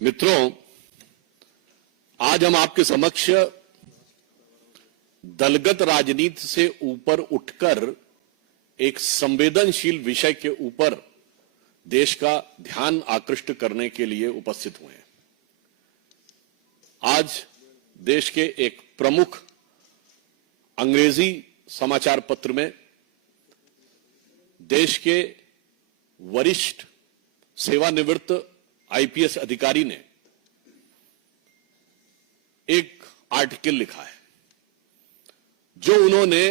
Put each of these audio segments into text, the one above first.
मित्रों, आज हम आपके समक्ष दलगत राजनीति से ऊपर उठकर एक संवेदनशील विषय के ऊपर देश का ध्यान आकृष्ट करने के लिए उपस्थित हुए हैं। आज देश के एक प्रमुख अंग्रेजी समाचार पत्र में देश के वरिष्ठ सेवानिवृत्त आईपीएस अधिकारी ने एक आर्टिकल लिखा है जो उन्होंने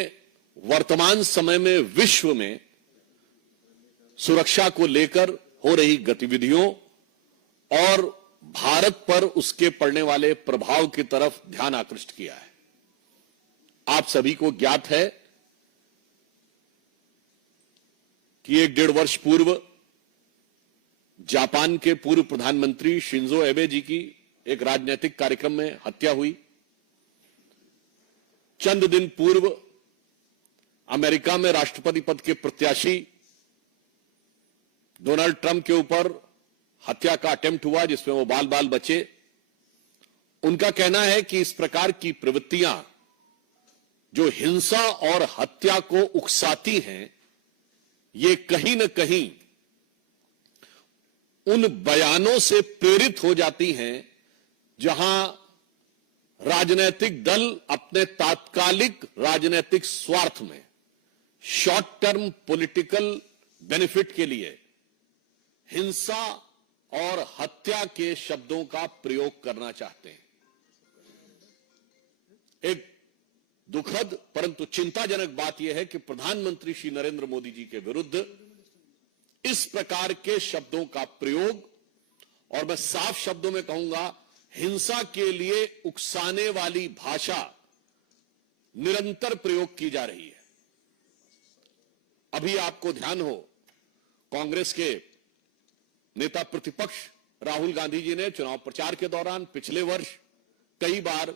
वर्तमान समय में विश्व में सुरक्षा को लेकर हो रही गतिविधियों और भारत पर उसके पड़ने वाले प्रभाव की तरफ ध्यान आकृष्ट किया है। आप सभी को ज्ञात है कि 1.5 वर्ष पूर्व जापान के पूर्व प्रधानमंत्री शिंजो एबे जी की एक राजनीतिक कार्यक्रम में हत्या हुई। चंद दिन पूर्व अमेरिका में राष्ट्रपति पद के प्रत्याशी डोनाल्ड ट्रंप के ऊपर हत्या का अटेम्प्ट हुआ जिसमें वो बाल बाल बचे। उनका कहना है कि इस प्रकार की प्रवृत्तियां जो हिंसा और हत्या को उकसाती हैं, ये कहीं न कहीं उन बयानों से प्रेरित हो जाती हैं जहां राजनीतिक दल अपने तात्कालिक राजनीतिक स्वार्थ में, शॉर्ट टर्म पॉलिटिकल बेनिफिट के लिए हिंसा और हत्या के शब्दों का प्रयोग करना चाहते हैं। एक दुखद परंतु चिंताजनक बात यह है कि प्रधानमंत्री श्री नरेंद्र मोदी जी के विरुद्ध इस प्रकार के शब्दों का प्रयोग, और मैं साफ शब्दों में कहूंगा हिंसा के लिए उकसाने वाली भाषा निरंतर प्रयोग की जा रही है। अभी आपको ध्यान हो, कांग्रेस के नेता प्रतिपक्ष राहुल गांधी जी ने चुनाव प्रचार के दौरान पिछले वर्ष कई बार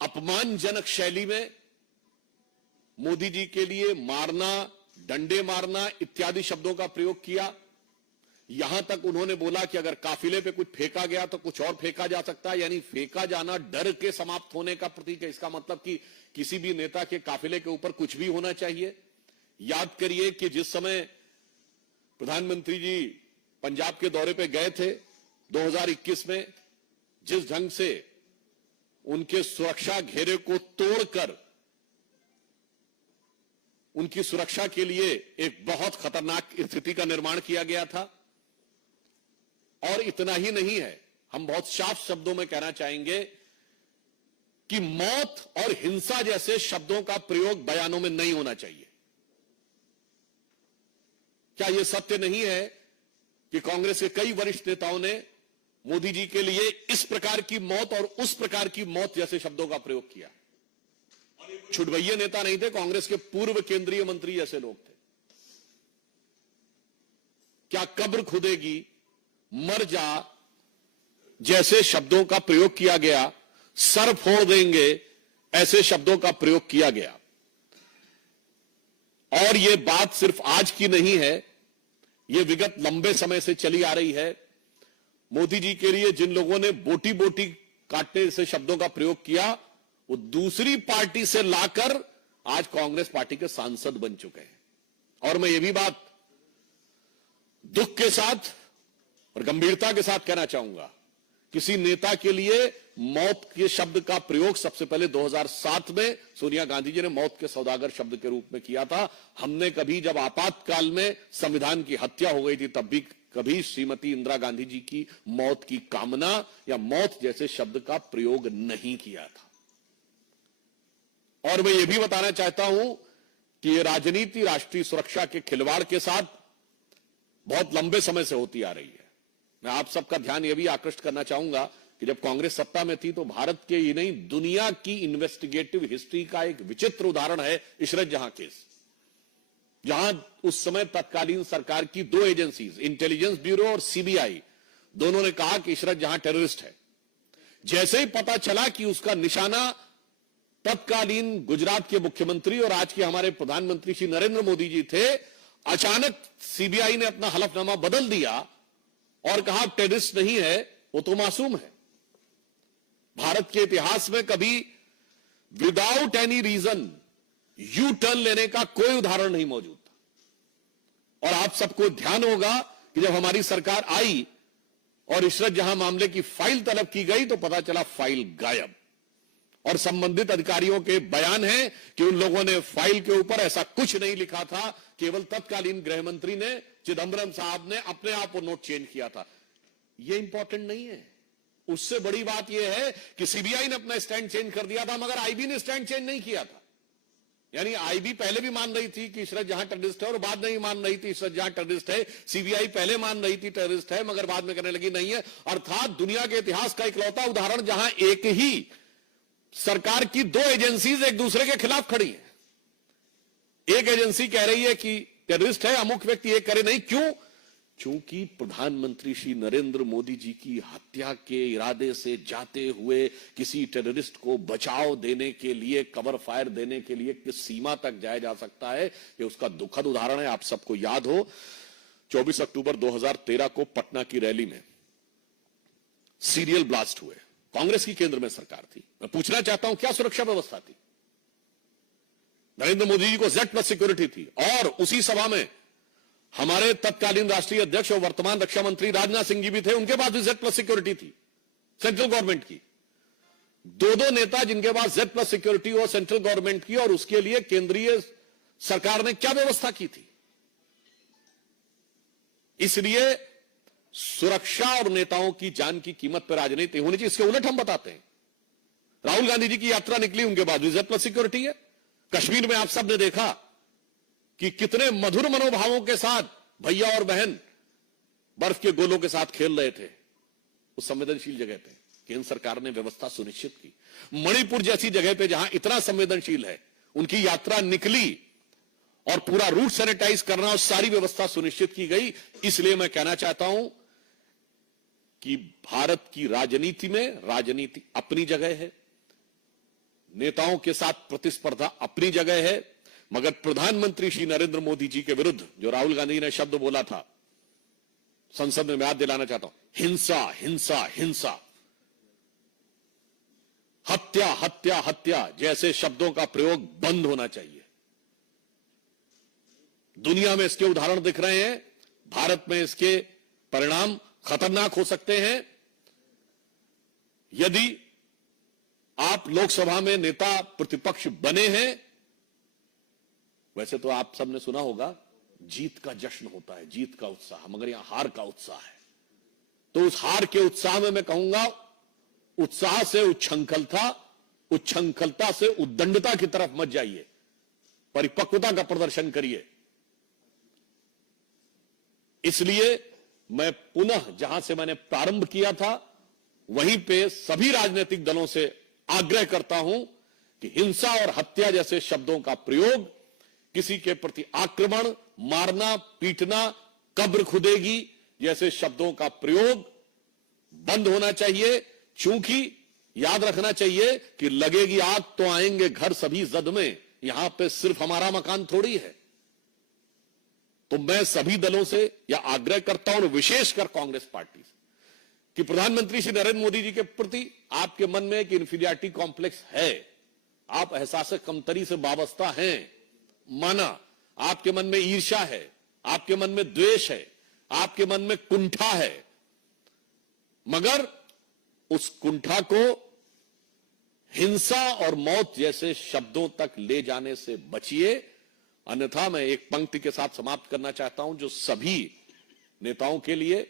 अपमानजनक शैली में मोदी जी के लिए मारना, डंडे मारना इत्यादि शब्दों का प्रयोग किया। यहां तक उन्होंने बोला कि अगर काफिले पे कुछ फेंका गया तो कुछ और फेंका जा सकता है, यानी फेंका जाना डर के समाप्त होने का प्रतीक है। इसका मतलब कि किसी भी नेता के काफिले के ऊपर कुछ भी होना चाहिए। याद करिए कि जिस समय प्रधानमंत्री जी पंजाब के दौरे पे गए थे 2021 में, जिस ढंग से उनके सुरक्षा घेरे को तोड़कर उनकी सुरक्षा के लिए एक बहुत खतरनाक स्थिति का निर्माण किया गया था। और इतना ही नहीं है, हम बहुत साफ शब्दों में कहना चाहेंगे कि मौत और हिंसा जैसे शब्दों का प्रयोग बयानों में नहीं होना चाहिए। क्या यह सत्य नहीं है कि कांग्रेस के कई वरिष्ठ नेताओं ने मोदी जी के लिए इस प्रकार की मौत और उस प्रकार की मौत जैसे शब्दों का प्रयोग किया? छुटभैये नेता नहीं थे, कांग्रेस के पूर्व केंद्रीय मंत्री जैसे लोग थे। क्या कब्र खुदेगी, मर जा जैसे शब्दों का प्रयोग किया गया, सर फोड़ देंगे ऐसे शब्दों का प्रयोग किया गया। और यह बात सिर्फ आज की नहीं है, यह विगत लंबे समय से चली आ रही है। मोदी जी के लिए जिन लोगों ने बोटी बोटी काटने से शब्दों का प्रयोग किया, वो दूसरी पार्टी से लाकर आज कांग्रेस पार्टी के सांसद बन चुके हैं। और मैं ये भी बात दुख के साथ और गंभीरता के साथ कहना चाहूंगा, किसी नेता के लिए मौत के शब्द का प्रयोग सबसे पहले 2007 में सोनिया गांधी जी ने मौत के सौदागर शब्द के रूप में किया था। हमने कभी, जब आपातकाल में संविधान की हत्या हो गई थी, तब भी कभी श्रीमती इंदिरा गांधी जी की मौत की कामना या मौत जैसे शब्द का प्रयोग नहीं किया था। और मैं यह भी बताना चाहता हूं कि यह राजनीति राष्ट्रीय सुरक्षा के खिलवाड़ के साथ बहुत लंबे समय से होती आ रही है। मैं आप सबका ध्यान यह भी आकृष्ट करना चाहूंगा कि जब कांग्रेस सत्ता में थी तो भारत के ही नहीं, दुनिया की इन्वेस्टिगेटिव हिस्ट्री का एक विचित्र उदाहरण है इशरत जहां केस, जहां उस समय तत्कालीन सरकार की 2 एजेंसीज, इंटेलिजेंस ब्यूरो और सीबीआई, दोनों ने कहा कि इशरत जहां टेररिस्ट है। जैसे ही पता चला कि उसका निशाना तत्कालीन गुजरात के मुख्यमंत्री और आज के हमारे प्रधानमंत्री श्री नरेंद्र मोदी जी थे, अचानक सीबीआई ने अपना हलफनामा बदल दिया और कहा टेररिस्ट नहीं है, वो तो मासूम है। भारत के इतिहास में कभी without any reason U turn लेने का कोई उदाहरण नहीं मौजूद था। और आप सबको ध्यान होगा कि जब हमारी सरकार आई और इशरत जहां मामले की फाइल तलब की गई तो पता चला फाइल गायब, और संबंधित अधिकारियों के बयान है कि उन लोगों ने फाइल के ऊपर ऐसा कुछ नहीं लिखा था, केवल तत्कालीन गृह मंत्री ने, चिदंबरम साहब ने अपने आप वो नोट चेंज किया था। ये इंपॉर्टेंट नहीं है। उससे बड़ी बात यह है कि सीबीआई ने अपना स्टैंड चेंज कर दिया था, मगर आईबी ने स्टैंड चेंज नहीं किया था। यानी आईबी पहले भी मान रही थी कि इशरत जहां टेररिस्ट है, और बाद में भी मान रही थी इशरत जहां टेररिस्ट है। सीबीआई पहले मान रही थी टेररिस्ट है, मगर बाद में कहने लगी नहीं है। अर्थात दुनिया के इतिहास का इकलौता उदाहरण जहां एक ही सरकार की दो एजेंसीज एक दूसरे के खिलाफ खड़ी है। एक एजेंसी कह रही है कि टेररिस्ट है अमुक व्यक्ति, एक करे नहीं। क्यों? चूंकि प्रधानमंत्री श्री नरेंद्र मोदी जी की हत्या के इरादे से जाते हुए किसी टेररिस्ट को बचाव देने के लिए, कवर फायर देने के लिए किस सीमा तक जाया जा सकता है, यह उसका दुखद उदाहरण है। आप सबको याद हो 24 अक्टूबर 2013 को पटना की रैली में सीरियल ब्लास्ट हुए। कांग्रेस की केंद्र में सरकार थी। मैं पूछना चाहता हूं क्या सुरक्षा व्यवस्था थी? नरेंद्र मोदी जी को Z+ सिक्योरिटी थी, और उसी सभा में हमारे तत्कालीन राष्ट्रीय अध्यक्ष और वर्तमान रक्षा मंत्री राजनाथ सिंह जी भी थे, उनके पास भी Z+ सिक्योरिटी थी सेंट्रल गवर्नमेंट की। दो नेता जिनके पास Z+ सिक्योरिटी हो सेंट्रल गवर्नमेंट की, और उसके लिए केंद्रीय सरकार ने क्या व्यवस्था की थी? इसलिए सुरक्षा और नेताओं की जान की कीमत पर राजनीति होनी चाहिए। इसके उलट हम बताते हैं, राहुल गांधी जी की यात्रा निकली, उनके बाद भी Z+ सिक्योरिटी है। कश्मीर में आप सब ने देखा कि कितने मधुर मनोभावों के साथ भैया और बहन बर्फ के गोलों के साथ खेल रहे थे उस संवेदनशील जगह पे। केंद्र सरकार ने व्यवस्था सुनिश्चित की। मणिपुर जैसी जगह पे जहां इतना संवेदनशील है, उनकी यात्रा निकली और पूरा रूट सैनिटाइज करना और सारी व्यवस्था सुनिश्चित की गई। इसलिए मैं कहना चाहता हूं कि भारत की राजनीति में राजनीति अपनी जगह है, नेताओं के साथ प्रतिस्पर्धा अपनी जगह है, मगर प्रधानमंत्री श्री नरेंद्र मोदी जी के विरुद्ध जो राहुल गांधी ने शब्द बोला था, संसद में मैं याद दिलाना चाहता हूं, हिंसा हिंसा हिंसा, हत्या हत्या हत्या जैसे शब्दों का प्रयोग बंद होना चाहिए। दुनिया में इसके उदाहरण दिख रहे हैं, भारत में इसके परिणाम खतरनाक हो सकते हैं। यदि आप लोकसभा में नेता प्रतिपक्ष बने हैं, वैसे तो आप सबने सुना होगा जीत का जश्न होता है, जीत का उत्साह, मगर यहां हार का उत्साह है। तो उस हार के उत्साह में मैं कहूंगा, उत्साह से उच्छृंखलता, उच्छृंखलता से उद्दंडता की तरफ मत जाइए, परिपक्वता का प्रदर्शन करिए। इसलिए मैं पुनः जहां से मैंने प्रारंभ किया था वहीं पे सभी राजनीतिक दलों से आग्रह करता हूं कि हिंसा और हत्या जैसे शब्दों का प्रयोग, किसी के प्रति आक्रमण, मारना, पीटना, कब्र खुदेगी जैसे शब्दों का प्रयोग बंद होना चाहिए। चूंकि याद रखना चाहिए कि लगेगी आग तो आएंगे घर सभी जद में, यहां पे सिर्फ हमारा मकान थोड़ी है। तो मैं सभी दलों से यह आग्रह करता हूं, विशेषकर कांग्रेस पार्टी से, कि प्रधानमंत्री श्री नरेंद्र मोदी जी के प्रति आपके मन में एक इंफीरियरिटी कॉम्प्लेक्स है, आप एहसास कमतरी से वाबस्ता हैं, माना, आपके मन में ईर्ष्या है, आपके मन में द्वेष है, आपके मन में कुंठा है, मगर उस कुंठा को हिंसा और मौत जैसे शब्दों तक ले जाने से बचिए। अन्यथा मैं एक पंक्ति के साथ समाप्त करना चाहता हूं, जो सभी नेताओं के लिए,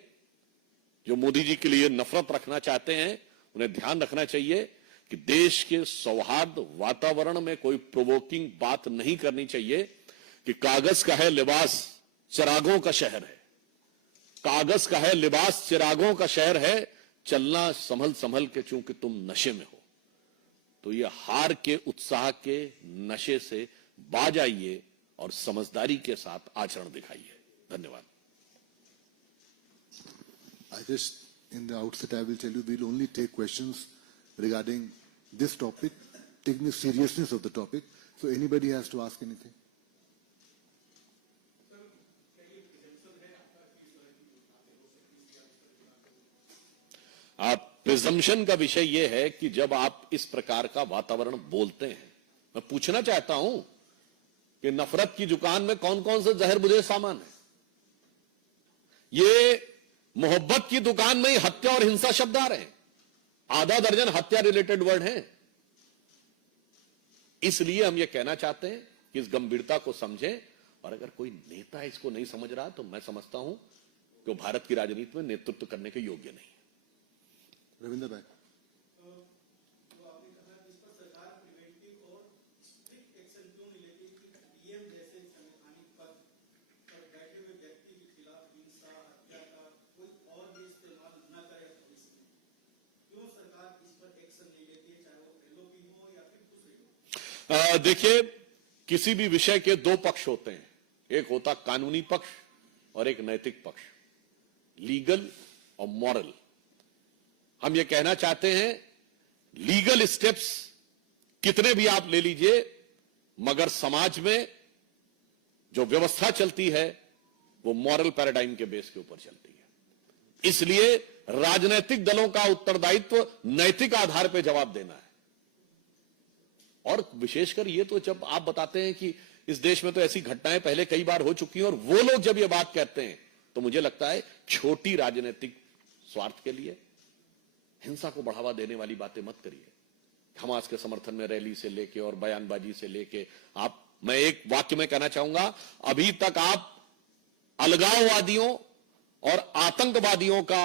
जो मोदी जी के लिए नफरत रखना चाहते हैं, उन्हें ध्यान रखना चाहिए कि देश के सौहार्द वातावरण में कोई प्रोवोकिंग बात नहीं करनी चाहिए कि कागज का है लिबास चिरागों का शहर है, कागज का है लिबास चिरागों का शहर है, चलना संभल संभल के चूंकि तुम नशे में हो। तो ये हार के उत्साह के नशे से बाज आइए और समझदारी के साथ आचरण दिखाइए। धन्यवाद। I just, in the outset, I will tell you, we'll only take questions regarding this topic, taking the seriousness of the topic. So anybody has to ask anything. आप प्रिजम्पशन का विषय यह है कि जब आप इस प्रकार का वातावरण बोलते हैं, मैं पूछना चाहता हूं कि नफरत की दुकान में कौन कौन से जहर बुझे सामान है? ये मोहब्बत की दुकान में ही हत्या और हिंसा शब्द आ रहे हैं। आधा दर्जन हत्या रिलेटेड वर्ड हैं। इसलिए हम ये कहना चाहते हैं कि इस गंभीरता को समझें, और अगर कोई नेता इसको नहीं समझ रहा तो मैं समझता हूं कि वो भारत की राजनीति में नेतृत्व करने के योग्य नहीं है। रविंद्र भाई, देखिए, किसी भी विषय के दो पक्ष होते हैं। एक होता कानूनी पक्ष और एक नैतिक पक्ष, लीगल और मॉरल। हम ये कहना चाहते हैं, लीगल स्टेप्स कितने भी आप ले लीजिए, मगर समाज में जो व्यवस्था चलती है वो मॉरल पैराडाइम के बेस के ऊपर चलती है। इसलिए राजनीतिक दलों का उत्तरदायित्व नैतिक आधार पर जवाब देना है। और विशेषकर ये तो जब आप बताते हैं कि इस देश में तो ऐसी घटनाएं पहले कई बार हो चुकी हैं, और वो लोग जब ये बात कहते हैं तो मुझे लगता है छोटी राजनीतिक स्वार्थ के लिए हिंसा को बढ़ावा देने वाली बातें मत करिए। हमास के समर्थन में रैली से लेके और बयानबाजी से लेके मैं एक वाक्य में कहना चाहूंगा, अभी तक आप अलगाववादियों और आतंकवादियों का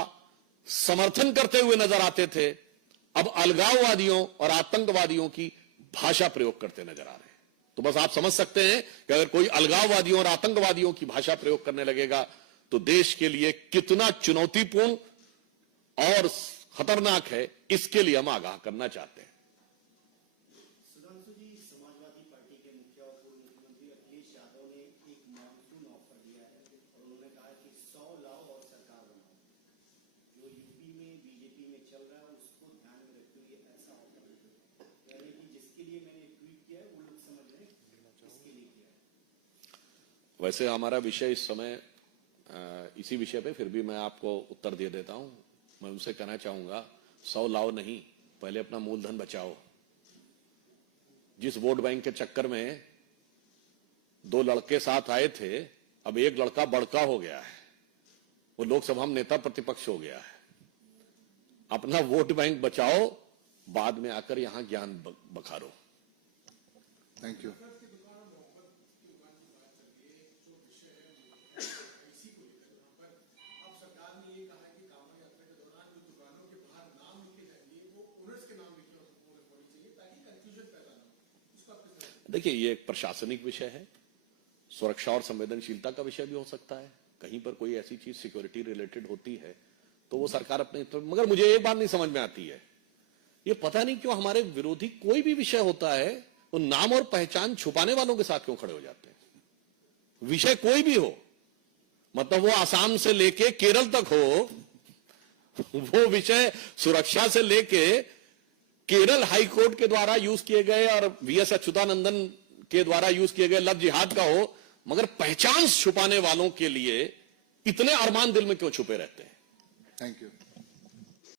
समर्थन करते हुए नजर आते थे, अब अलगाववादियों और आतंकवादियों की भाषा प्रयोग करते नजर आ रहे हैं। तो बस आप समझ सकते हैं कि अगर कोई अलगाववादियों और आतंकवादियों की भाषा प्रयोग करने लगेगा तो देश के लिए कितना चुनौतीपूर्ण और खतरनाक है, इसके लिए हम आगाह करना चाहते हैं। सुधांशु जी, समाजवादी पार्टी के मुखिया और पूर्व मुख्यमंत्री अखिलेश यादव ने एक मानसून ऑफर दिया है और उन्होंने कहा कि 100 लाओ और सरकार बनाओ। जो यूपी में बीजेपी में चल रहा है उसको ध्यान में रखते हुए ऐसा ऑफर यानी कि जिसके लिए मैंने ट्वीट किया है वो लोग समझ रहे हैं इसके लिए किया है। वैसे हमारा विषय इस समय इसी विषय पे, फिर भी मैं आपको उत्तर दे देता हूं। मैं उनसे कहना चाहूंगा, 100 लाओ नहीं, पहले अपना मूलधन बचाओ। जिस वोट बैंक के चक्कर में 2 लड़के साथ आए थे, अब एक लड़का बड़का हो गया है, वो लोकसभा में नेता प्रतिपक्ष हो गया है। अपना वोट बैंक बचाओ, बाद में आकर यहां ज्ञान बखारो। Thank you. देखिए, ये एक प्रशासनिक विषय है, सुरक्षा और संवेदनशीलता का विषय भी हो सकता है। कहीं पर कोई ऐसी चीज सिक्योरिटी रिलेटेड होती है तो वो सरकार अपने, मगर मुझे एक बात नहीं समझ में आती है, ये पता नहीं क्यों हमारे विरोधी कोई भी विषय होता है वो नाम और पहचान छुपाने वालों के साथ क्यों खड़े हो जाते हैं। विषय कोई भी हो, मतलब वो आसाम से लेके केरल तक हो, वो विषय सुरक्षा से लेके केरल हाईकोर्ट के द्वारा यूज किए गए और वीएस अच्युतानंदन के द्वारा यूज किए गए लव जिहाद का हो, मगर पहचान छुपाने वालों के लिए इतने अरमान दिल में क्यों छुपे रहते हैं? Thank you.